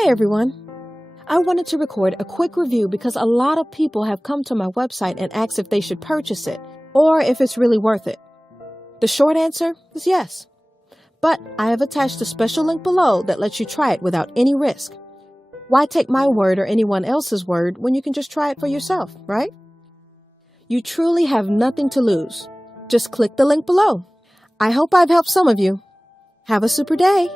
Hey everyone! I wanted to record a quick review because a lot of people have come to my website and asked if they should purchase it or if it's really worth it. The short answer is yes. But I have attached a special link below that lets you try it without any risk. Why take my word or anyone else's word when you can just try it for yourself, right? You truly have nothing to lose. Just click the link below. I hope I've helped some of you. Have a super day!